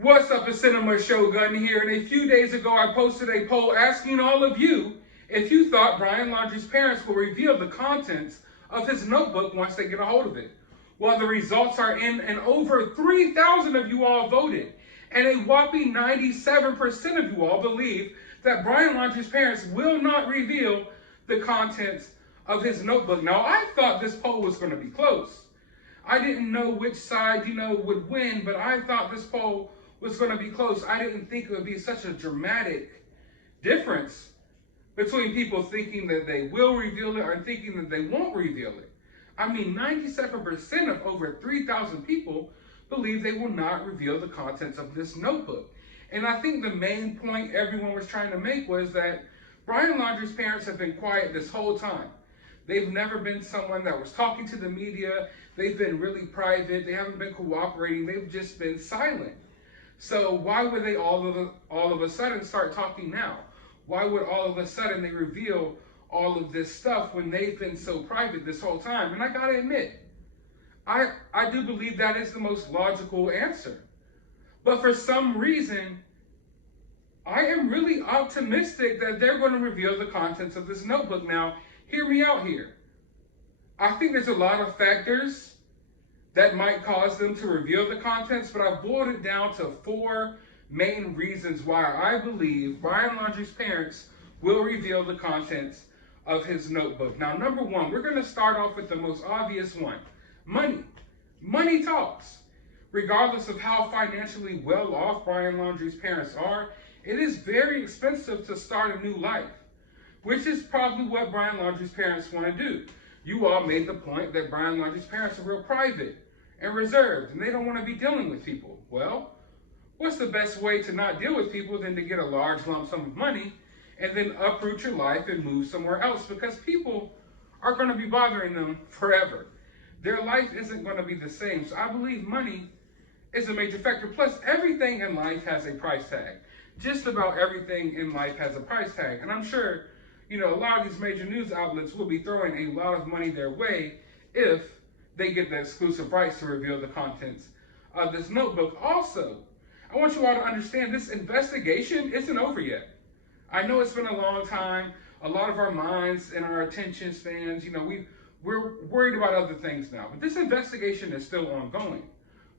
What's up, a Cinema Shogun here, and a few days ago I posted a poll asking all of you if you thought Brian Laundrie's parents will reveal the contents of his notebook once they get a hold of it. Well, the results are in, and over 3,000 of you all voted, and a whopping 97% of you all believe that Brian Laundrie's parents will not reveal the contents of his notebook. Now, I thought this poll was going to be close. I didn't know which side, would win, but I thought this poll was going to be close. I didn't think it would be such a dramatic difference between people thinking that they will reveal it or thinking that they won't reveal it. I mean, 97% of over 3,000 people believe they will not reveal the contents of this notebook. And I think the main point everyone was trying to make was that Brian Laundrie's parents have been quiet this whole time. They've never been someone that was talking to the media. They've been really private. They haven't been cooperating. They've just been silent. So why would they all of a sudden start talking now? Why would all of a sudden they reveal all of this stuff when they've been so private this whole time? And I gotta admit, I do believe that is the most logical answer. But for some reason, I am really optimistic that they're going to reveal the contents of this notebook. Now, hear me out here. I think there's a lot of factors that might cause them to reveal the contents, but I've boiled it down to 4 main reasons why I believe Brian Laundrie's parents will reveal the contents of his notebook. Now, number 1, we're going to start off with the most obvious one. Money. Money talks. Regardless of how financially well off Brian Laundrie's parents are, it is very expensive to start a new life, which is probably what Brian Laundrie's parents want to do. You all made the point that Brian Laundrie's parents are real private and reserved, and they don't want to be dealing with people. Well, what's the best way to not deal with people than to get a large lump sum of money and then uproot your life and move somewhere else? Because people are going to be bothering them forever. Their life isn't going to be the same. So I believe money is a major factor. Plus, everything in life has a price tag. Just about everything in life has a price tag. And I'm sure, a lot of these major news outlets will be throwing a lot of money their way if they get the exclusive rights to reveal the contents of this notebook. Also, I want you all to understand this investigation isn't over yet. I know it's been a long time. A lot of our minds and our attention spans, we're worried about other things now. But this investigation is still ongoing,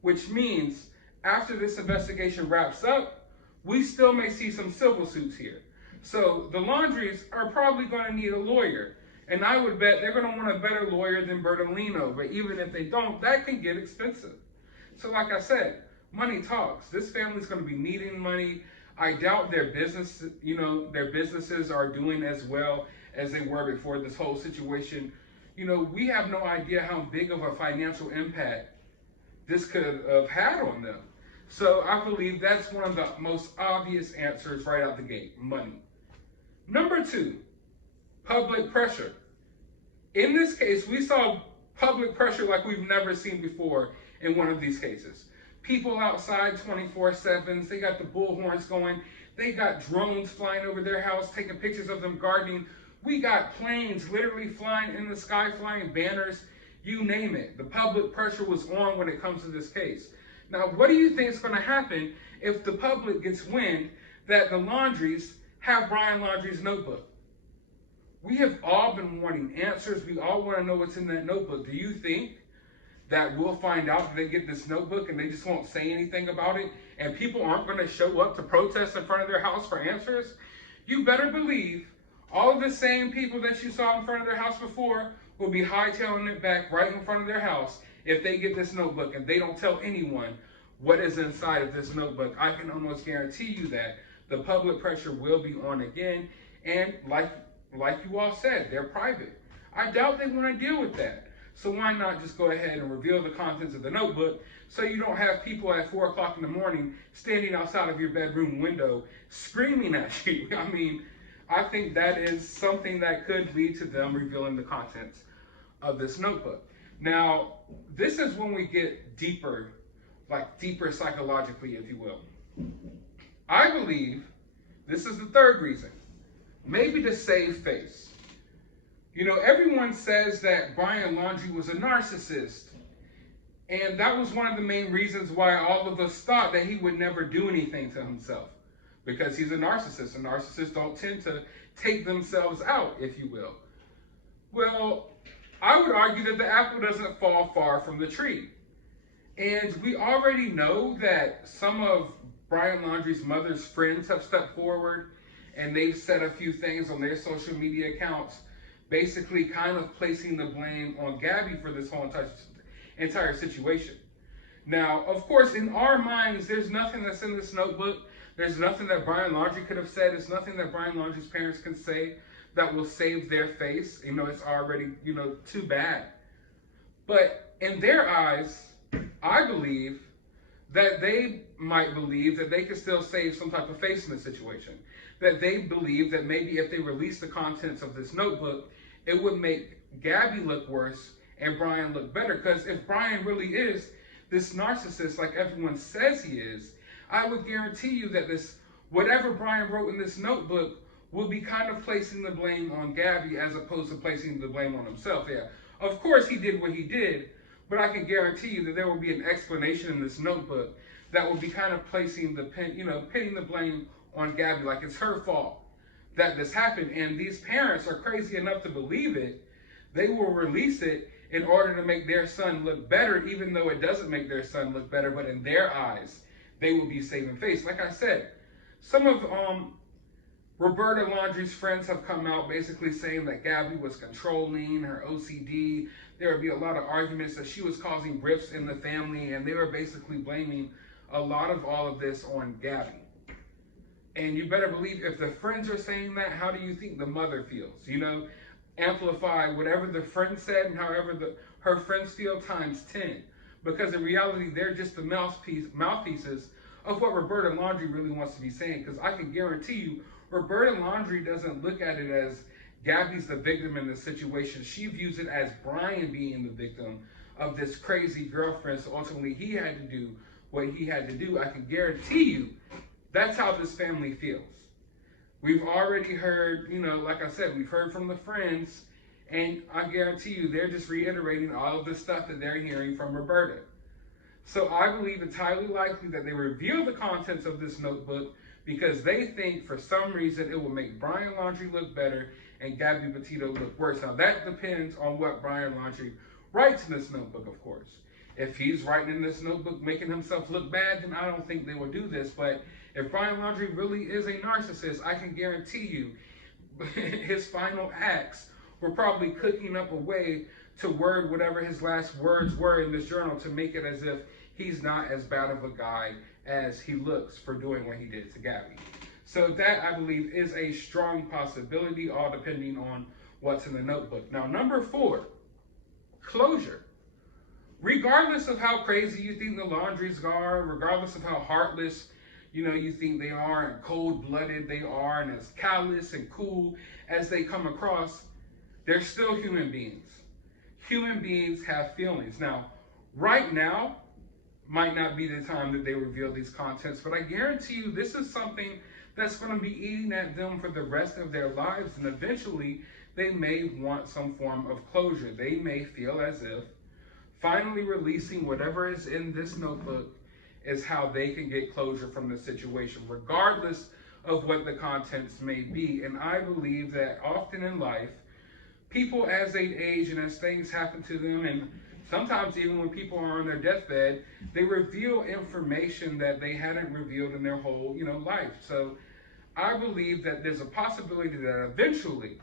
which means after this investigation wraps up, we still may see some civil suits here. So the Laundries are probably going to need a lawyer. And I would bet they're going to want a better lawyer than Bertolino. But even if they don't, that can get expensive. So like I said, money talks. This family's going to be needing money. I doubt their businesses are doing as well as they were before this whole situation. We have no idea how big of a financial impact this could have had on them. So I believe that's one of the most obvious answers right out the gate: money. Number 2, public pressure. In this case, we saw public pressure like we've never seen before in one of these cases. People outside 24/7s, they got the bullhorns going, they got drones flying over their house, taking pictures of them gardening. We got planes literally flying in the sky, flying banners, you name it. The public pressure was on when it comes to this case. Now, what do you think is going to happen if the public gets wind that the Laundries have Brian Laundrie's notebook? We have all been wanting answers. We all want to know what's in that notebook. Do you think that we'll find out that they get this notebook and they just won't say anything about it, and people aren't going to show up to protest in front of their house for answers? You better believe all of the same people that you saw in front of their house before will be hightailing it back right in front of their house if they get this notebook and they don't tell anyone what is inside of this notebook. I can almost guarantee you that the public pressure will be on again. And like you all said, they're private. I doubt they want to deal with that. So why not just go ahead and reveal the contents of the notebook so you don't have people at 4 o'clock in the morning standing outside of your bedroom window screaming at you? I mean, I think that is something that could lead to them revealing the contents of this notebook. Now, this is when we get deeper psychologically, if you will. I believe this is the 3rd reason, maybe to save face. Everyone says that Brian Laundrie was a narcissist And that was one of the main reasons why all of us thought that he would never do anything to himself, because he's a narcissist, and narcissists don't tend to take themselves out, if you will. Well, I would argue that the apple doesn't fall far from the tree. And we already know that some of Brian Laundrie's mother's friends have stepped forward, and they've said a few things on their social media accounts, basically kind of placing the blame on Gabby for this whole entire situation. Now, of course, in our minds, there's nothing that's in this notebook. There's nothing that Brian Laundrie could have said. There's nothing that Brian Laundrie's parents can say that will save their face. It's already, too bad. But in their eyes, I believe that they might believe that they could still save some type of face in the situation. That they believe that maybe if they release the contents of this notebook, it would make Gabby look worse and Brian look better. Because if Brian really is this narcissist like everyone says he is, I would guarantee you that whatever Brian wrote in this notebook will be kind of placing the blame on Gabby as opposed to placing the blame on himself. Yeah, of course he did what he did, but I can guarantee you that there will be an explanation in this notebook that will be kind of placing pinning the blame on Gabby, like it's her fault that this happened. And these parents are crazy enough to believe it. They will release it in order to make their son look better, even though it doesn't make their son look better, but in their eyes, they will be saving face. Like I said, some of Roberta Laundrie's friends have come out basically saying that Gabby was controlling, her OCD. There would be a lot of arguments that she was causing rifts in the family, and they were basically blaming a lot of all of this on Gabby. And you better believe if the friends are saying that, how do you think the mother feels? Amplify whatever the friend said and however her friends feel times 10. Because in reality, they're just the mouthpieces of what Roberta Laundrie really wants to be saying. Because I can guarantee you, Roberta Laundrie doesn't look at it as Gabby's the victim in this situation. She views it as Brian being the victim of this crazy girlfriend. So ultimately, he had to do what he had to do. I can guarantee you, that's how this family feels. We've already heard, like I said, we've heard from the friends, and I guarantee you they're just reiterating all of the stuff that they're hearing from Roberta. So I believe it's highly likely that they reveal the contents of this notebook because they think for some reason it will make Brian Laundrie look better and Gabby Petito look worse. Now that depends on what Brian Laundrie writes in this notebook, of course. If he's writing in this notebook making himself look bad, then I don't think they will do this. But if Brian Laundrie really is a narcissist, I can guarantee you his final acts were probably cooking up a way to word whatever his last words were in this journal to make it as if he's not as bad of a guy as he looks for doing what he did to Gabby. So that, I believe, is a strong possibility, all depending on what's in the notebook. Now, number 4, closure. Regardless of how crazy you think the Laundries are, regardless of how heartless you think they are and cold-blooded they are and as callous and cool as they come across, they're still human beings. Human beings have feelings. Now, right now might not be the time that they reveal these contents, but I guarantee you this is something that's going to be eating at them for the rest of their lives, and eventually they may want some form of closure. They may feel as if finally releasing whatever is in this notebook is how they can get closure from the situation, regardless of what the contents may be. And I believe that often in life, people as they age and as things happen to them, and sometimes even when people are on their deathbed, they reveal information that they hadn't revealed in their whole, life. So I believe that there's a possibility that eventually,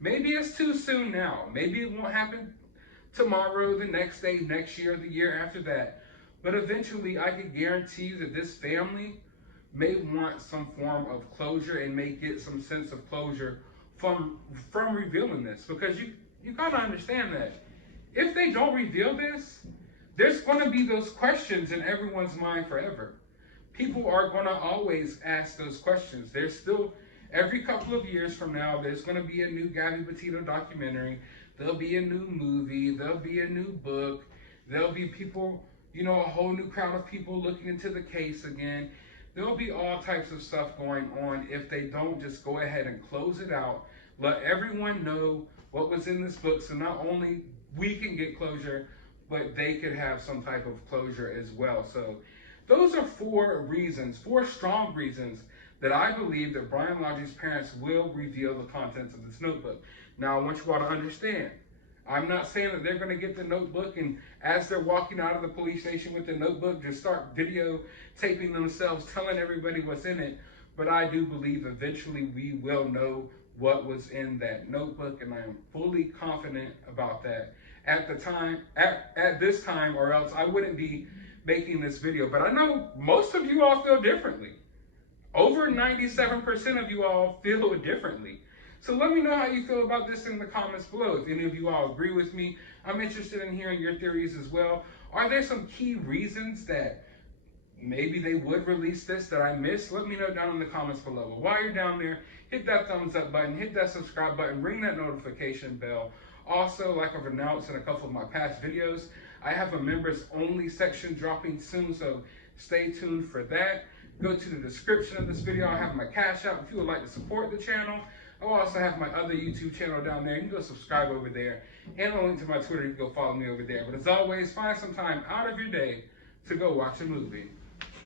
maybe it's too soon now, maybe it won't happen tomorrow, the next day, next year, the year after that, but eventually I can guarantee you that this family may want some form of closure and may get some sense of closure from revealing this. Because you gotta understand that if they don't reveal this, there's gonna be those questions in everyone's mind forever. People are gonna always ask those questions. There's still, every couple of years from now, there's gonna be a new Gabby Petito documentary. There'll be a new movie. There'll be a new book. There'll be people, a whole new crowd of people looking into the case again. There'll be all types of stuff going on if they don't just go ahead and close it out. Let everyone know what was in this book, so not only we can get closure, but they could have some type of closure as well. So those are 4 reasons, 4 strong reasons that I believe that Brian Laundrie's parents will reveal the contents of this notebook. Now, I want you all to understand, I'm not saying that they're going to get the notebook and as they're walking out of the police station with the notebook, just start videotaping themselves, telling everybody what's in it. But I do believe eventually we will know what was in that notebook, and I am fully confident about that at this time, or else I wouldn't be making this video. But I know most of you all feel differently. Over 97% of you all feel differently. So let me know how you feel about this in the comments below. If any of you all agree with me, I'm interested in hearing your theories as well. Are there some key reasons that maybe they would release this that I missed? Let me know down in the comments below. But while you're down there, hit that thumbs up button, hit that subscribe button, ring that notification bell. Also, like I've announced in a couple of my past videos, I have a members only section dropping soon, so stay tuned for that. Go to the description of this video. I have my CashApp if you would like to support the channel. I'll also have my other YouTube channel down there. You can go subscribe over there. And a link to my Twitter, you can go follow me over there. But as always, find some time out of your day to go watch a movie.